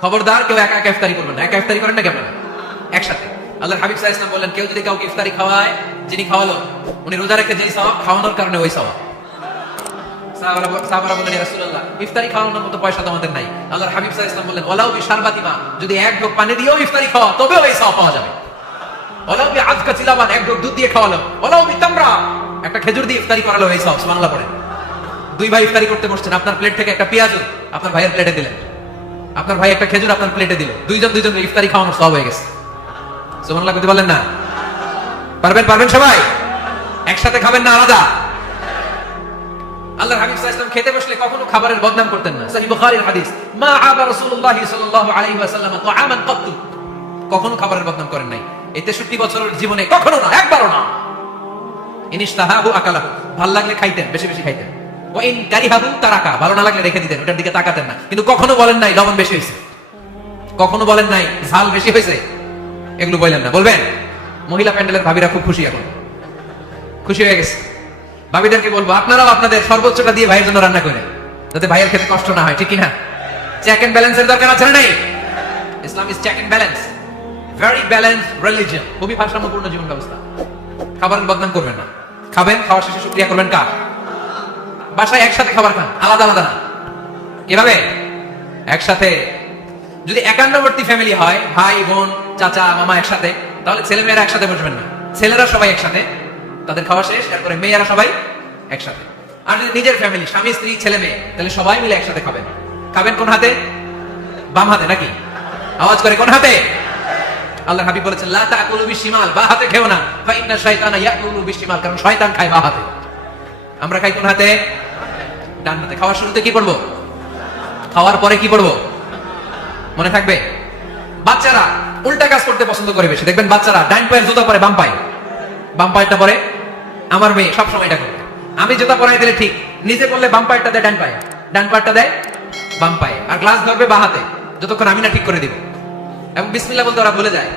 খবরদার, কেউ একা একা ইফতারি করবেন না। একা ইফতারি করেন না কেমন একসাথে। আল্লাহ হাবিব সাহা ইসলাম বললেন, কেউ যদি কাউকে ইফতারি খাওয়ায়, যিনি খাওয়ালো, উনি রোজা রেখে যেই সওয়াব, খাওয়ানোর কারণে ওই সওয়াব। সাহাবারা বল- সাহাবারা বললেন, "ইয়া রাসূলুল্লাহ, ইফতারি খাওয়ানোর মতো পয়সা তো নাই। আল্লাহর হাবিব সাহা ইসলাম বললেন ওলাও বি শারবাতিমা যদি এক ঢোক পানি দিয়েও ইফতারি খাওয়া, তবেও সওয়াব পাওয়া যাবে। এক ঢোক দুধ দিয়ে একটা খেজুর দিয়ে ইফতারি করালো দুই ভাই ইফতারি করতে বসছেন, আপনার প্লেট থেকে একটা পেঁয়াজ আপনার ভাইয়ের প্লেটে দিলেন। আপনার ভাই একটা খেজুর আপনার প্লেটে দিল। দুইজন দুইজনকে ইফতারি খাওয়ানো সব হয়ে গেছে। সুবহানাল্লাহ করতে পারলেন না? পারবেন পারবেন সবাই? একসাথে খাবেন না আলাদা? আল্লাহর হাবিব সাল্লাল্লাহু খেতে বসলে কখনো খাবারের বদনাম করতেন না। সহিহ বুখারীর হাদিস, মা আবা রাসূলুল্লাহ সাল্লাল্লাহু আলাইহি ওয়াসাল্লাম তুআমান কত্তু। কখনো খাবারের বদনাম করেন নাই। এই 63 বছরের জীবনে কখনো না, একবারও না। ইনিশতাহাহু আকালাহু। ভালো লাগলে খাইতেন, বেশি বেশি খাইতেন। ওয়া ইন কারিহাহু তারাকা ভালো না লাগলে রেখে দিতেন, ওটার দিকে তাকাতেন না। কিন্তু কখনো বলেন নাই, লবণ বেশি হয়েছে। কখনো বলেন নাই, ঝাল বেশি হয়েছে। এগুলো বললেন না। বলবেন? মহিলা প্যান্ডেলের ভাবিরা খুব খুশি এখন। খুশি হয়ে গেছে। ভাবিদেরকে বলব, আপনারাও আপনাদের সর্বোচ্চটা দিয়ে ভাইয়ের জন্য রান্না করেন। যাতে ভাইয়ের খেতে কষ্ট না হয়, ঠিক কিনা? চেক এন্ড ব্যালেন্সের দরকার আছে নাই? Islam is check and balance very balance religion খুবই ভারসাম্যপূর্ণ জীবন ব্যবস্থা। খাবারের বদনাম করবেন না। খাবেন, খাওয়ার শেষে শুক্রিয়া করবেন কার? বাসায় একসাথে খাবার খান, আলাদা আলাদা না। কীভাবে একসাথে যদি একান্নবর্তী ফ্যামিলি হয়, ভাই, বোন, চাচা, মামা একসাথে, তাহলে ছেলে মেয়েরা একসাথে বসবেন না। ছেলেরা সবাই একসাথে, তাদের খাওয়া শেষ এরপরে মেয়েরা সবাই একসাথে। আর যদি নিজের ফ্যামিলি স্বামী, স্ত্রী, ছেলে, মেয়ে, তাহলে সবাই মিলে একসাথে খাবেন। খাবেন কোন হাতে? বাম হাতে নাকি? আওয়াজ করে কোন হাতে? আল্লাহ হাবিব বলেছেন, লা তাকুলু বিশিমাল বা হাতে খেও না। ফা ইন্না শাইতানা ইয়াকুলু বিশিমাল, কারণ শয়তান খায় বা হাতে। আমরা খাই কোন হাতে? ডান হাতে খাওয়ার শুরুতে কি পড়ব খাওয়ার পরে কি পড়ব মনে থাকবে? বাচ্চারা উল্টা কাজ করতে পছন্দ করে বেশি। দেখবেন বাচ্চারা ডাইন পায়ের জুতা পরে বাম পায়ে। বাম পায়েরটা পরে আমার মেয়ে সব সময় এটা করবে। আমি জুতা পরাই দিলে ঠিক, নিজে করলে বাম পায়েরটা দেয় ডান পায়ে। ডান পায়েরটা দেয় বাম পায়ে। আর গ্লাস ধরবে বা হাতে, যতক্ষণ আমি না ঠিক করে দিব। এবং বিসমিল্লাহ বলতে ওরা ভুলে যায়,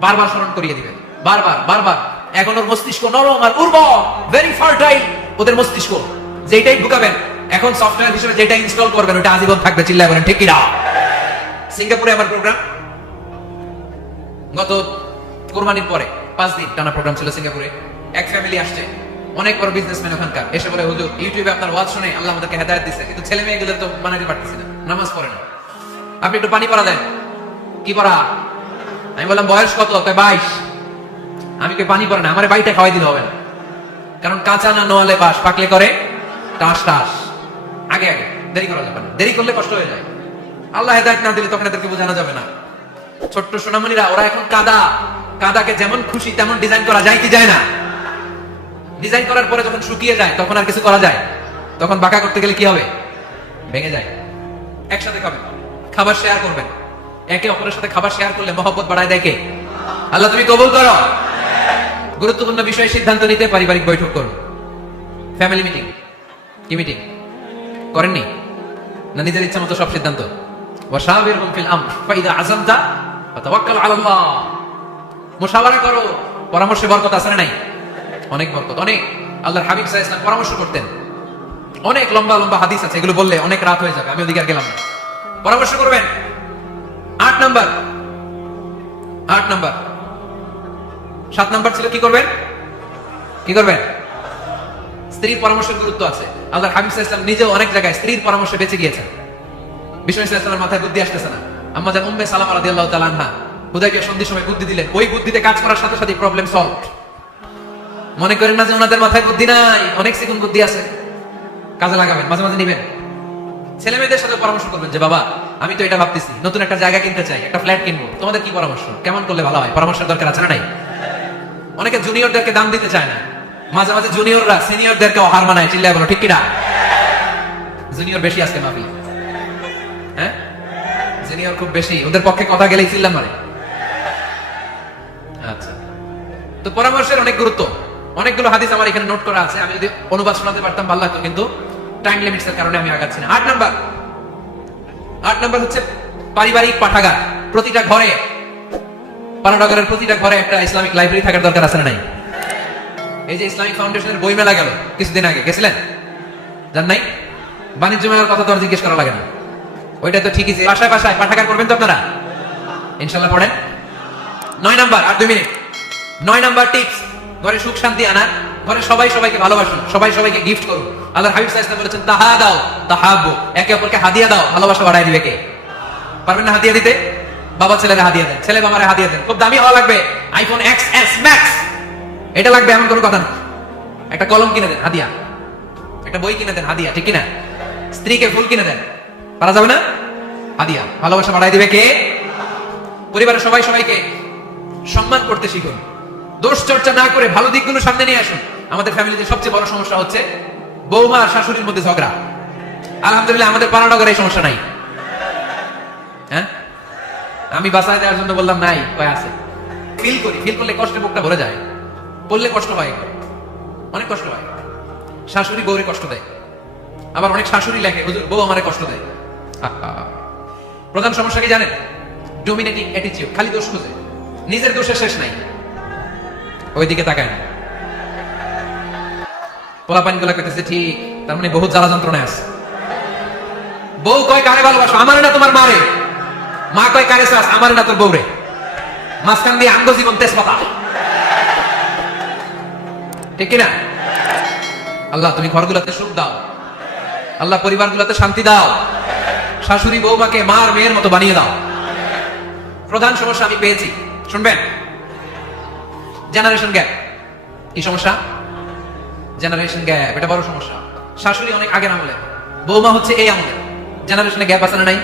বারবার স্মরণ করিয়ে দিবে। বারবার বারবার। এখন ওর মস্তিষ্ক নরম আর উর্বর ভেরি ফার্টাইল ওদের মস্তিষ্ক। যেটাই ঢুকাবেন এখন সফটওয়্যার হিসেবে যেটা ইনস্টল করবেন, ওটা আজীবন থাকবে, চিল্লায় বলেন ঠিক কিনা সিঙ্গাপুরে আমার প্রোগ্রাম গত কোরবানির পরে, পাঁচ দিন টানা প্রোগ্রাম ছিল সিঙ্গাপুরে। এক ফ্যামিলি আসছে, অনেক বড় বিজনেসম্যান ওখানকার। এসে বলে, হুজুর ইউটিউবে আপনার ওয়াজ শুনে আল্লাহ আমাদেরকে হেদায়ত দিচ্ছে কিন্তু ছেলে মেয়েগুলো তো বানাতে পারতেছি না, নামাজ পড়ে না। আপনি একটু পানি পড়া দেন। কি পড়া? আমি বললাম, বয়স কত? কয়, বাইশ। আমি কে পানি পড়ে না, আমার বাড়িতে খাওয়াই দিতে হবে না। কারণ কাঁচা না নোয়ালে বাস পাকলে করে টাস টাস। আগে আগে। দেরি করা যাবে না। দেরি করলে কষ্ট হয়ে যায়। আল্লাহ হেদায়ত না দিলে তখন এদেরকে বোঝানো যাবে না। ছোট্ট সোনামণিরা, ওরা এখন কাদা। কাদাকে যেমন খুশি তেমন ডিজাইন করা যায় কি যায় না? ডিজাইন করার পরে যখন শুকিয়ে যায়, তখন আর কিছু করা যায়। তখন বাঁকা করতে গেলে কি হবে? ভেঙে যায়। একসাথে খাবেন। খাবার শেয়ার করবেন। একে অপরের সাথে খাবার শেয়ার করলে মহব্বত বাড়ায় কে? আল্লাহ, তুমি কবুল করো। গুরুত্বপূর্ণ বিষয়ে সিদ্ধান্ত নিতে পারিবারিক বৈঠক করুন। ফ্যামিলি মিটিং কি মিটিং করেননি? না নিজের ইচ্ছা মতো সব সিদ্ধান্ত? অনেক লম্বা লম্বা হাদিস আছে, এগুলো বললে অনেক রাত হয়ে যাবে, আমি গেলাম পরামর্শ করবেন? আট নাম্বার। আট নাম্বার। সাত নাম্বার ছিল কি করবেন? কি করবেন? স্ত্রীর পরামর্শের গুরুত্ব আছে। আল্লাহ হাবিব ওয়াসাল্লাম নিজেও অনেক জায়গায় স্ত্রীর পরামর্শে বেঁচে গিয়েছেন। বিষ্ণু ইসলামের মাথায় বুদ্ধি আসতেছে না। জান উম্মে সালামা রাদিয়াল্লাহু তাআলা আনহা। হুদাইবিয়া সন্ধির সময় বুদ্ধি দিলেন। ওই বুদ্ধিতে কাজ করার সাথে সাথে প্রবলেম সলভ মনে করেন না যে ওনাদের মাথায় বুদ্ধি নাই। অনেক সেকেন্ড বুদ্ধি আছে। কাজে লাগাবেন, মাঝে মাঝে নিবেন। ছেলে মেয়েদের সাথে পরামর্শ করবেন যে, বাবা, আমি তো এটা ভাবতেছি। নতুন একটা জায়গা কিনতে চাই, একটা ফ্ল্যাট কিনবো। তোমাদের কি পরামর্শ? কেমন করলে ভালো হয়? পরামর্শের দরকার আছে না নাই? অনেকে জুনিয়রদেরকে দাম দিতে চায় না। মাঝে মাঝে জুনিয়ররা সিনিয়রদেরকে হার মানায়, চিল্লায় বলো, ঠিক কিনা? জুনিয়র বেশি আসছে মাফি হ্যাঁ? জুনিয়র খুব বেশি, ওদের পক্ষে কথা গেলেই চিল্লা মারে আচ্ছা। তো পরামর্শের অনেক গুরুত্ব। অনেকগুলো হাদিস আমার এখানে নোট করা আছে। আমি যদি অনুবাদ শোনাতে পারতাম, ভালো লাগতো, কিন্তু টাইম লিমিটস এর কারণে আমি আগাচ্ছি না। আট নাম্বার আট নাম্বার হচ্ছে পারিবারিক পাঠাগার। প্রতিটা ঘরে পানানগরের প্রতিটা ঘরে একটা ইসলামিক লাইব্রেরি থাকার দরকার আছে না নাই? এই যে ইসলামিক ফাউন্ডেশনের বই মেলা গেল কিছুদিন আগে, গেছিলেন? জান নাই? বাণিজ্য মেলার কথা তো জিজ্ঞেস করা লাগে না। ওইটা তো ঠিকই বাসায় বাসায় পাঠাগার করবেন তো আপনারা? ইনশাল্লাহ পড়েন। নয় নাম্বার, আর দুই মিনিট। নয় নাম্বার টিপস, ঘরে সুখ শান্তি আনা ঘরে সবাই সবাইকে ভালোবাসুন, সবাই সবাইকে গিফট করুন। আল্লাহ হাবিব সাল্লাল্লাহু বলেছেন, তাহা দাও তাহাব্বু একে অপরকে হাদিয়া দাও, ভালোবাসা বাড়ায় দিবে কে? পারবেন না হাদিয়া দিতে? বাবা ছেলেরা হাদিয়া দেন, ছেলে বাবারে হাদিয়া দেন। খুব দামি হওয়া লাগবে আইফোন এক্স এস ম্যাক্স এটা লাগবে এমন কোনো কথা না। একটা কলম কিনে দেন, হাদিয়া। একটা বই কিনে দেন, হাদিয়া, ঠিক কিনা? স্ত্রীকে ফুল কিনে দেন। পারা যাবে না? হাদিয়া। ভালোবাসা বাড়াই দিবে কে? পরিবারের সবাই সবাইকে সম্মান করতে শিখুন। দোষ চর্চা না করে ভালো দিকগুলো সামনে নিয়ে আসুন। আমাদের ফ্যামিলিতে সবচেয়ে বড় সমস্যা হচ্ছে বৌমা আর শাশুড়ির মধ্যে ঝগড়া। আলহামদুলিল্লাহ আমাদের পানানগরে এই সমস্যা নাই। হ্যাঁ? আমি বাসায় দেওয়ার জন্য বললাম, নাই, কয় আছে? ফিল করি। ফিল করলে কষ্টে বুকটা ভরে যায়। বললে কষ্ট হয়। অনেক কষ্ট হয়। শাশুড়ি বউরে কষ্ট দেয়। আবার অনেক শাশুড়ি লেখে বউ আমারে কষ্ট দেয়। প্রধান সমস্যা কি জানেন? ডোমিনেটিং অ্যাটিটিউড খালি দোষ খুঁজে। নিজের দোষের শেষ নাই। ওইদিকে তাকায় না। পোলাপানগুলা কইতেছে, ঠিক, তার মানে বহুত জ্বালা যন্ত্রণায় আছে। বউ কয়, কারে ভালোবাসো? আমার না তোমার মারে? মা কয়, কারে আমার না তোর বউরে? মাঝখান দিয়ে আঙ্গ জীবন তেজপাতা। ঠিক কিনা? আল্লাহ, তুমি ঘরগুলোতে সুখ দাও। আল্লাহ, পরিবারগুলোতে শান্তি দাও। শাশুড়ি বৌমাকে মার মেয়ের মতো বানিয়ে দাও। প্রধান সমস্যা আমি পেয়েছি। শুনবেন? জেনারেশন গ্যাপ কি সমস্যা? জেনারেশন গ্যাপ এটা বড় সমস্যা। শাশুড়ি অনেক আগের আমলে। বৌমা হচ্ছে এই আমলে। জেনারেশনে গ্যাপ আছে না নাই?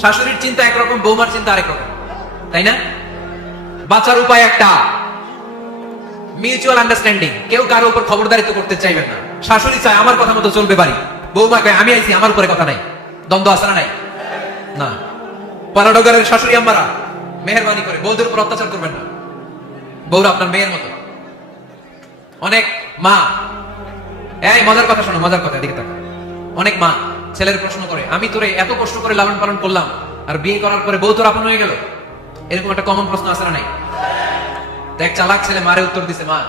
শাশুড়ির চিন্তা একরকম, বৌমার চিন্তা আরেক রকম। তাই না? বাঁচার উপায় একটা। মিউচুয়াল আন্ডারস্ট্যান্ডিং কেউ কারও উপর খবরদারিত্ব করতে চাইবেন না। শাশুড়ি চায় আমার কথা মতো চলবে বাড়ি। বৌমা কয়, আমি আইছি, আমার উপরে কথা নাই। দ্বন্দ্ব আছে নাই? না। পারাডগারের শাশুড়ি আম্মারা মেহরবানি করে, বৌদের উপর অত্যাচার করবেন না। বৌরা আপনার মেয়ের মতো। অনেক মা। এই, মজার কথা শোনো, মজার কথা, এদিকে তাকা অনেক মা ছেলের প্রশ্ন করে, আমি তোরে এত কষ্ট করে লালন পালন করলাম, আর বিয়ে করার পরে বউ তোর আপন হয়ে গেল? এরকম একটা কমন প্রশ্ন আছে নাই? দেখ চালাক ছেলে মারে উত্তর দিছে, মা।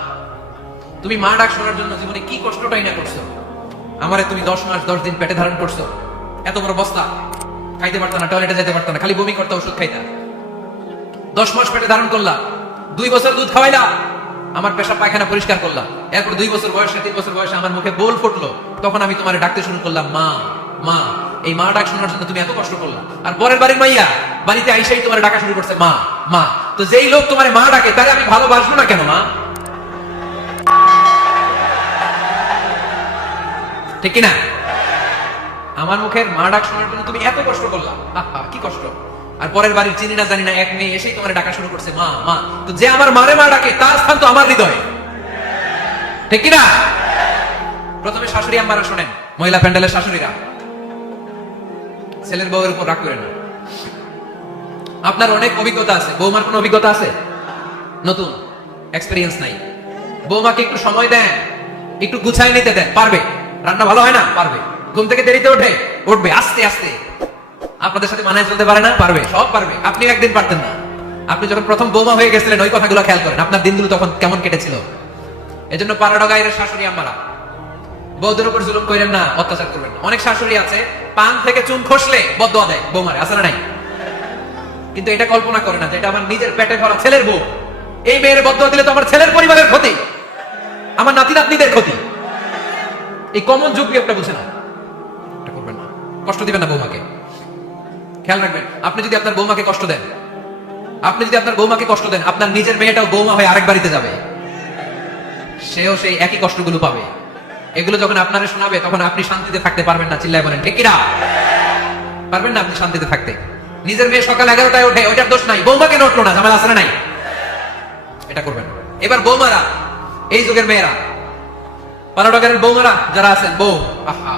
তুমি মা ডাক শোনার জন্য জীবনে কি কষ্টটাই না করছ? আমারে তুমি দশ মাস, দশ দিন পেটে ধারণ করছ। এত বড় বস্তা। খাইতে না, টয়লেটে যেতে না, খালি বমি করতে, ওষুধ খাইতা। দশ মাস পেটে ধারণ করলা, দুই বছর দুধ খাওয়াইলা, আমার পেশা পায়খানা পরিষ্কার করলাম এরপর দুই বছর বয়সে, তিন বছর বয়সে আমার মুখে বোল ফুটলো। তখন আমি তোমার ডাকতে শুরু করলাম, মা মা, এই মা ডাক শোনার জন্য তুমি এত কষ্ট করলা। আর পরের বাড়ির মাইয়া, বাড়িতে আইসাই তোমার ডাকা শুরু করছে, মা। মা, তো যেই লোক তোমার মা ডাকে তাহলে আমি ভালোবাসবো না কেন, মা? ঠিক কিনা? আমার মুখের মা ডাক শোনার জন্য তুমি এত কষ্ট করলা। আহা, কি কষ্ট। আর পরের বাড়ির চিনি না জানি না এক মেয়ে এসেই তোমার ডাকা শুরু করছে। মা মা, তো যে আমার মারে মা ডাকে, তার স্থান তো আমার হৃদয়ে। ঠিক কিনা? প্রথমে শাশুড়ি আম্মারা শোনেন, মহিলা প্যান্ডেলের শাশুড়িরা। ছেলের বউয়ের উপর রাগ করে না। আপনার অনেক অভিজ্ঞতা আছে। বৌমার কোনো অভিজ্ঞতা আছে? নতুন? এক্সপিরিয়েন্স নাই। বৌমাকে একটু সময় দেন। একটু গুছায় নিতে দেন। পারবে। রান্না ভালো হয় না? পারবে। ঘুম থেকে দেরিতে ওঠে? উঠবে। আস্তে আস্তে। আপনাদের সাথে মানায় চলতে পারে না? পারবে। সব পারবে। আপনি একদিন পারতেন না। আপনি যখন প্রথম বৌমা হয়ে গেছিলেন, ওই কথাগুলো খেয়াল করেন। আপনার দিনগুলো তখন কেমন কেটেছিল? এই এজন্য পাড়াডগাইয়ের শাশুড়ি আম্মারা বৌদের উপর জুলুম করেন না, অত্যাচার করবেন অনেক শাশুড়ি আছে, পান থেকে চুন খসলে বদয়া দেয় বৌমারে। আসলে নাই? কিন্তু এটা কল্পনা করে না যে এটা আমার নিজের পেটে ভরা ছেলের বউ। এই মেয়ের বদ্ধ দিলে তো আমার ছেলের পরিবারের ক্ষতি, আমার নাতি নাতনিদের ক্ষতি। এই কমন যুগ একটা বুঝে না? এটা করবেন না। কষ্ট দিবেন না বৌমাকে। খেয়াল রাখবেন, আপনি যদি আপনার বৌমাকে কষ্ট দেন, আপনি যদি আপনার বৌমাকে কষ্ট দেন, আপনার নিজের মেয়েটাও বৌমা হয়ে আরেক বাড়িতে যাবে। সেও সেই একই কষ্টগুলো পাবে। এগুলো যখন আপনারা শোনাবে, তখন আপনি শান্তিতে থাকতে পারবেন না, চিল্লায় বলেন ঠিক পারবেন না আপনি শান্তিতে থাকতে। নিজের মেয়ে সকাল এগারোটায় ওঠে, ওইটার দোষ নাই। বৌমাকে নটলো না? ঝামেলা আসলে নাই? এটা করবেন। এবার বৌমারা, এই যুগের মেয়েরা পানাডগারের বৌমারা যারা আছেন, বউ, আহা,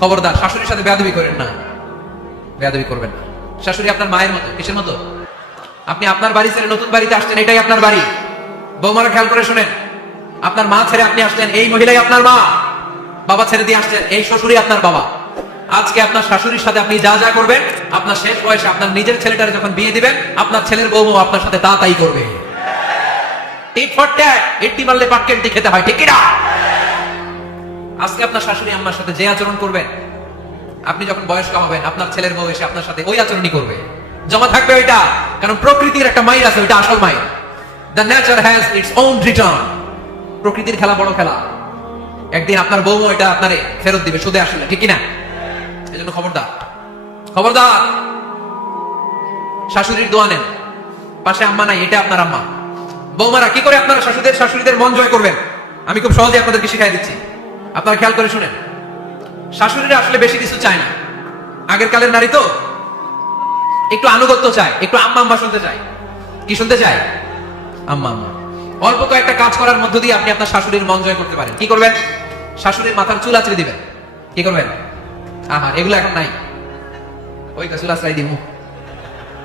খবরদার, শাশুড়ির সাথে বেয়াদবি করেন না। বেয়াদবি করবেন না। শাশুড়ি আপনার মায়ের মতো, কিসের মতো? আপনি আপনার বাড়ি ছেড়ে নতুন বাড়িতে আসছেন, এটাই আপনার বাড়ি। বৌমারা খেয়াল করে শুনেন, আপনার মা ছেড়ে আপনি আসলেন, এই মহিলাই আপনার মা। বাবা ছেড়ে দিয়ে আসছেন এই শ্বশুরই আপনার বাবা। আজকে আপনার শাশুড়ির সাথে আপনি যা যা করবেন আপনার শেষ বয়সে আপনার নিজের ছেলেটারে যখন বিয়ে দিবেন, আপনার ছেলের বৌমা আপনার সাথে তা তাই করবে বউ জমা থাকবে ওইটা প্রকৃতির একটা আছে, ওইটা আসল দ্য নেচার রিটার্ন প্রকৃতির খেলা বড় খেলা। একদিন আপনার বউ এটা আপনারে ফেরত দিবে, সুদে আসলে, ঠিক কিনা? এই জন্য খবরদার। খবরদার। শাশুড়ির দোয়া নেন। পাশে আম্মা নাই, এটা আপনার আম্মা। বৌমারা, কি করে আপনার শাশুদের শাশুড়িদের মন জয় করবেন? আমি খুব সহজে আপনাদেরকে শিখাই দিচ্ছি। আপনারা খেয়াল করে শুনেন। শাশুড়িরা আসলে বেশি কিছু চায় না। আগের কালের নারী তো? একটু আনুগত্য চায়, একটু আম্মা আম্মা শুনতে চায়। কি শুনতে চায়? আম্মা আম্মা। অল্প কয়েকটা কাজ করার মধ্য দিয়ে আপনি আপনার শাশুড়ির মন জয় করতে পারেন। কি করবেন? শাশুড়ির মাথার চুল আঁচড়ে দিবেন। কি করবেন? আহা, এগুলো এখন নাই। ওই দিব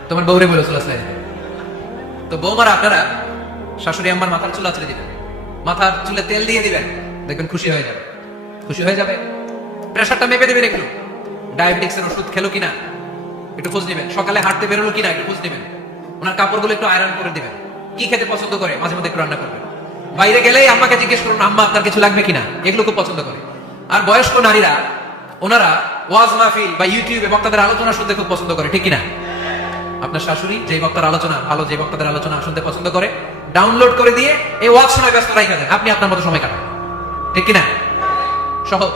তোমার বউরে তো আপনারা শাশুড়ি মাথার চুল আঁচড়ে দিবেন। মাথার চুলে তেল দিয়ে দিবেন। দেখবেন খুশি হয়ে যাবে। খুশি হয়ে যাবে? প্রেশারটা মেপে দেবেন একটু। ডায়াবেটিক্স এর ওষুধ খেলো কিনা? একটু খোঁজ নেবেন। সকালে হাঁটতে বেরোলো কিনা একটু খোঁজ নেবেন। ওনার কাপড়গুলো একটু আয়রন করে দিবেন। কি খেতে পছন্দ করে? মাঝে মধ্যে একটু রান্না করবেন। বাইরে গেলেই আম্মাকে জিজ্ঞেস করুন, আম্মা, আপনার কিছু লাগবে কিনা? এগুলো খুব পছন্দ করে। আর বয়স্ক নারীরা, ওনারা ওয়াজ মাহফিল বা ইউটিউবে বক্তাদের আলোচনা শুনতে খুব পছন্দ করে, ঠিক কিনা? আপনার শাশুড়ি যে বক্তার আলোচনা ভালো যে বক্তাদের আলোচনা শুনতে পছন্দ করে ডাউনলোড করে দিয়ে এই ওয়াজ ব্যস্ত রাখা আপনি আপনার মতো সময় কাটান, ঠিক কিনা? সহজ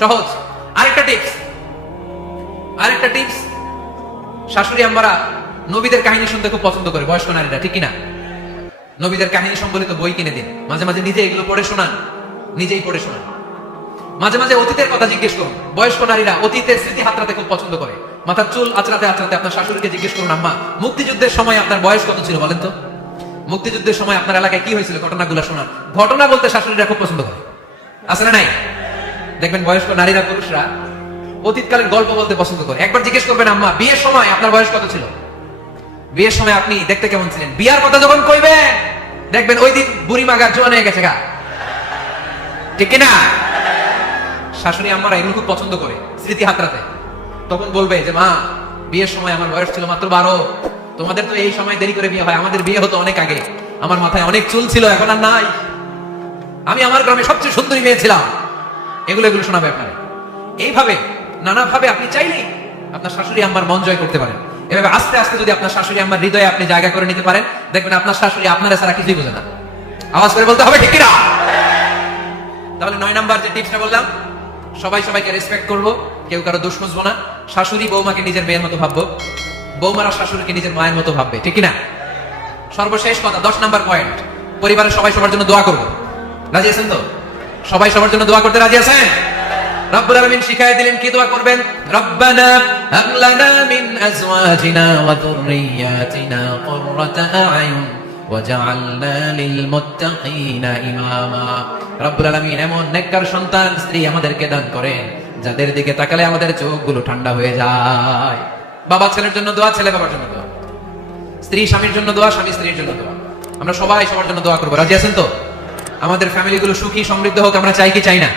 সহজ। আরেকটা টিপস আরেকটা টিপস শাশুড়ি আম্মারা নবীদের কাহিনী শুনতে খুব পছন্দ করে, বয়স্ক নারীরা, ঠিক কিনা? নবীদের কাহিনী সম্বলিত বই কিনে দিন, মাঝে মাঝে নিজে এগুলো পড়ে শোনান, নিজেই পড়ে শোনান। মাঝে মাঝে অতীতের কথা জিজ্ঞেস করুন। বয়স্ক নারীরা অতীতের স্মৃতি হাতরাতে খুব পছন্দ করে। মাথার চুল আচরাতে আচরাতে আপনার শাশুড়িকে জিজ্ঞেস করুন, আম্মা, মুক্তিযুদ্ধের সময় আপনার বয়স কত ছিল বলেন তো? মুক্তিযুদ্ধের সময় আপনার এলাকায় কি হয়েছিল? ঘটনাগুলো শোনান। ঘটনা বলতে শাশুড়িরা খুব পছন্দ করে। না নাই? দেখবেন বয়স্ক নারীরা, পুরুষরা অতীতকালের গল্প বলতে পছন্দ করে। একবার জিজ্ঞেস করবেন, আম্মা, বিয়ের সময় আপনার বয়স কত ছিল? বিয়ের সময় আপনি দেখতে কেমন ছিলেন? বিয়ার কথা যখন কইবে দেখবেন ওই দিন বুড়ি মাগার জোয়ান হয়ে গেছে গা। ঠিক কিনা? শাশুড়ি আম্মারা এগুলো খুব পছন্দ করে, স্মৃতি হাতরাতে তখন বলবে যে, মা, বিয়ের সময় আমার বয়স ছিল মাত্র বারো। তোমাদের তো এই সময় দেরি করে বিয়ে হয়। আমাদের বিয়ে হতো অনেক আগে। আমার মাথায় অনেক চুল ছিল, এখন আর নাই। আমি আমার গ্রামে সবচেয়ে সুন্দরী মেয়ে ছিলাম। এগুলো এগুলো শোনাবে আপনারা। এইভাবে, নানাভাবে আপনি চাইলেই আপনার শাশুড়ি আম্মার মন জয় করতে পারেন। এভাবে আস্তে আস্তে যদি আপনার শাশুড়ি আম্মার হৃদয়ে আপনি জায়গা করে নিতে পারেন, দেখবেন আপনার শাশুড়ি আপনারা ছাড়া কিছুই বোঝে না। আওয়াজ করে বলতে হবে, ঠিক কিনা? তাহলে নয় নাম্বার যে টিপসটা বললাম সবাই সবাইকে রেসপেক্ট করব। কেউ কারও দোষ খুঁজবো না। শাশুড়ি বৌমাকে নিজের মেয়ের মতো ভাববো। বৌমারা শাশুড়িকে নিজের মায়ের মতো ভাববে, ঠিক কিনা? সর্বশেষ কথা, দশ নাম্বার পয়েন্ট পরিবারের সবাই সবার জন্য দোয়া করব। রাজি আছেন তো? সবাই সবার জন্য দোয়া করতে রাজি আছেন? রব্বুল দিলেন, কি দোয়া করবেন? রব্বানা মিন আজওয়াজিনা ওয়া কুররাতা ওয়াজআলনা লিল মুত্তাকিনা ইমামা। রব্বুল আলমিন এমন নেককার সন্তান, স্ত্রী আমাদেরকে দান করেন, যাদের দিকে তাকালে আমাদের চোখগুলো ঠান্ডা হয়ে যায়। বাবা ছেলের জন্য দোয়া, ছেলে বাবার জন্য দোয়া। স্ত্রী স্বামীর জন্য দোয়া, স্বামী স্ত্রীর জন্য দোয়া। আমরা সবাই সবার জন্য দোয়া করব। রাজি আছেন তো? আমাদের ফ্যামিলিগুলো সুখী, সমৃদ্ধ হোক, আমরা চাই কি, চাই না?